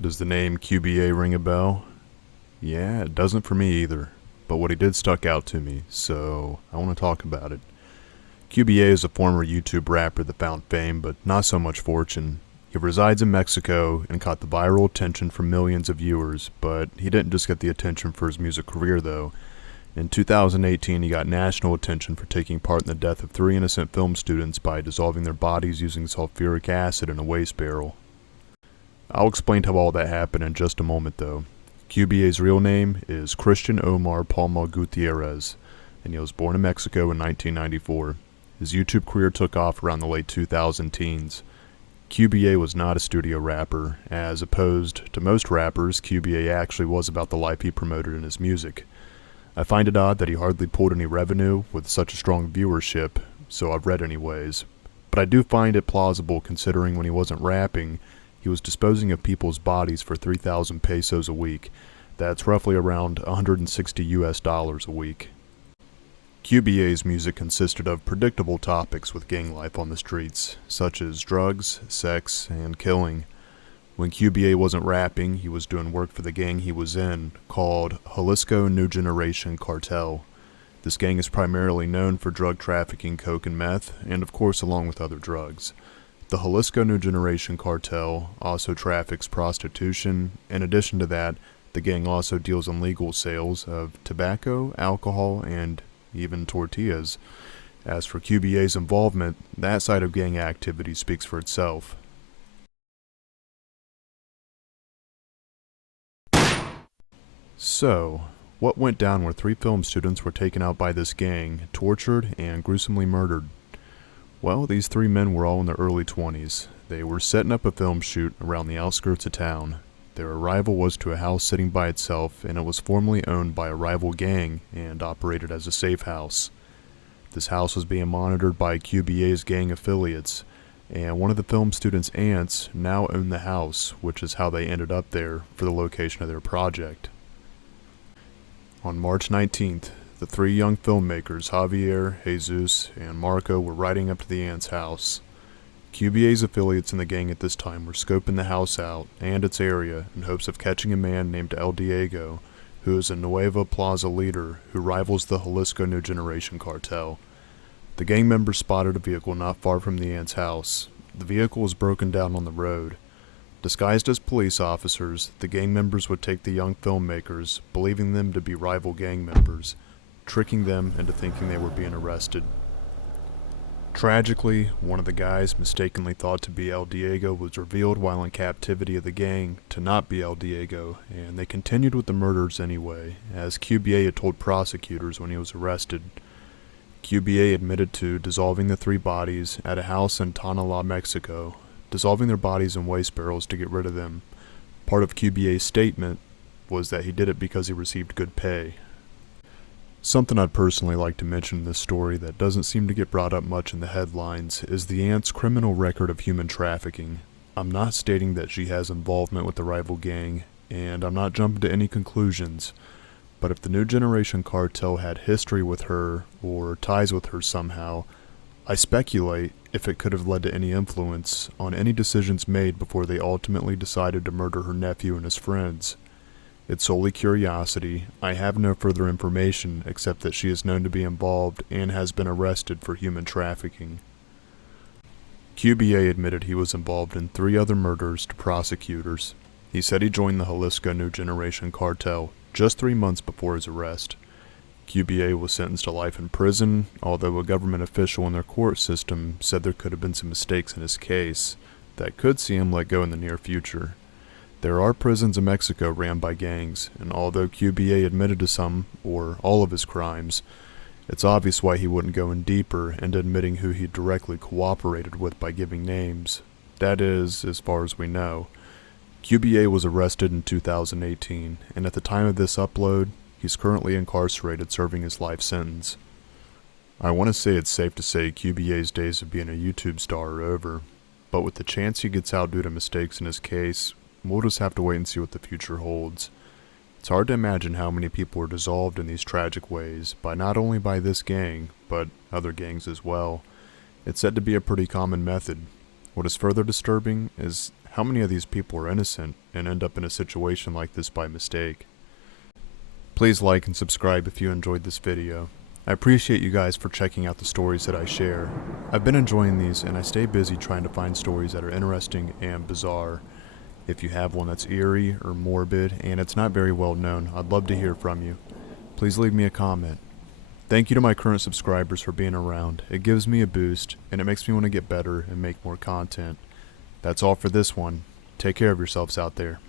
Does the name QBA ring a bell? Yeah, it doesn't for me either, but what he did stuck out to me, so I want to talk about it. QBA is a former YouTube rapper that found fame, but not so much fortune. He resides in Mexico and caught the viral attention from millions of viewers, but he didn't just get the attention for his music career though. In 2018, he got national attention for taking part in the death of 3 innocent film students by dissolving their bodies using sulfuric acid in a waste barrel. I'll explain how all that happened in just a moment though. QBA's real name is Christian Omar Palma Gutierrez, and he was born in Mexico in 1994. His YouTube career took off around the late 2000 teens. QBA was not a studio rapper. As opposed to most rappers, QBA actually was about the life he promoted in his music. I find it odd that he hardly pulled any revenue with such a strong viewership, so I've read anyways. But I do find it plausible considering when he wasn't rapping, he was disposing of people's bodies for 3,000 pesos a week. That's roughly around 160 US dollars a week. QBA's music consisted of predictable topics with gang life on the streets, such as drugs, sex, and killing. When QBA wasn't rapping, he was doing work for the gang he was in, called Jalisco New Generation Cartel. This gang is primarily known for drug trafficking, coke and meth, and of course along with other drugs. The Jalisco New Generation Cartel also traffics prostitution. In addition to that, the gang also deals in legal sales of tobacco, alcohol, and even tortillas. As for QBA's involvement, that side of gang activity speaks for itself. So, what went down where 3 film students were taken out by this gang, tortured, and gruesomely murdered? Well, these 3 men were all in their early 20s. They were setting up a film shoot around the outskirts of town. Their arrival was to a house sitting by itself, and it was formerly owned by a rival gang and operated as a safe house. This house was being monitored by QBA's gang affiliates, and one of the film students' aunts now owned the house, which is how they ended up there for the location of their project. On March 19th, the 3 young filmmakers, Javier, Jesus, and Marco, were riding up to the aunt's house. QBA's affiliates in the gang at this time were scoping the house out and its area in hopes of catching a man named El Diego, who is a Nueva Plaza leader who rivals the Jalisco New Generation Cartel. The gang members spotted a vehicle not far from the aunt's house. The vehicle was broken down on the road. Disguised as police officers, the gang members would take the young filmmakers, believing them to be rival gang members, tricking them into thinking they were being arrested. Tragically, one of the guys mistakenly thought to be El Diego was revealed while in captivity of the gang to not be El Diego, and they continued with the murders anyway, as QBA had told prosecutors when he was arrested. QBA admitted to dissolving the 3 bodies at a house in Tonalá, Mexico, dissolving their bodies in waste barrels to get rid of them. Part of QBA's statement was that he did it because he received good pay. Something I'd personally like to mention in this story that doesn't seem to get brought up much in the headlines is the aunt's criminal record of human trafficking. I'm not stating that she has involvement with the rival gang, and I'm not jumping to any conclusions, but if the New Generation Cartel had history with her or ties with her somehow, I speculate if it could have led to any influence on any decisions made before they ultimately decided to murder her nephew and his friends. It's solely curiosity. I have no further information except that she is known to be involved and has been arrested for human trafficking. QBA admitted he was involved in 3 other murders to prosecutors. He said he joined the Jalisco New Generation Cartel just 3 months before his arrest. QBA was sentenced to life in prison, although a government official in their court system said there could have been some mistakes in his case that could see him let go in the near future. There are prisons in Mexico ran by gangs, and although QBA admitted to some or all of his crimes, it's obvious why he wouldn't go in deeper into admitting who he directly cooperated with by giving names. That is, as far as we know. QBA was arrested in 2018, and at the time of this upload, he's currently incarcerated serving his life sentence. I want to say it's safe to say QBA's days of being a YouTube star are over, but with the chance he gets out due to mistakes in his case, we'll just have to wait and see what the future holds. It's hard to imagine how many people are dissolved in these tragic ways, by not only by this gang, but other gangs as well. It's said to be a pretty common method. What is further disturbing is how how many of these people are innocent and end up in a situation like this by mistake? Please like and subscribe if you enjoyed this video. I appreciate you guys for checking out the stories that I share. I've been enjoying these and I stay busy trying to find stories that are interesting and bizarre. If you have one that's eerie or morbid and it's not very well known, I'd love to hear from you. Please leave me a comment. Thank you to my current subscribers for being around. It gives me a boost and it makes me want to get better and make more content. That's all for this one. Take care of yourselves out there.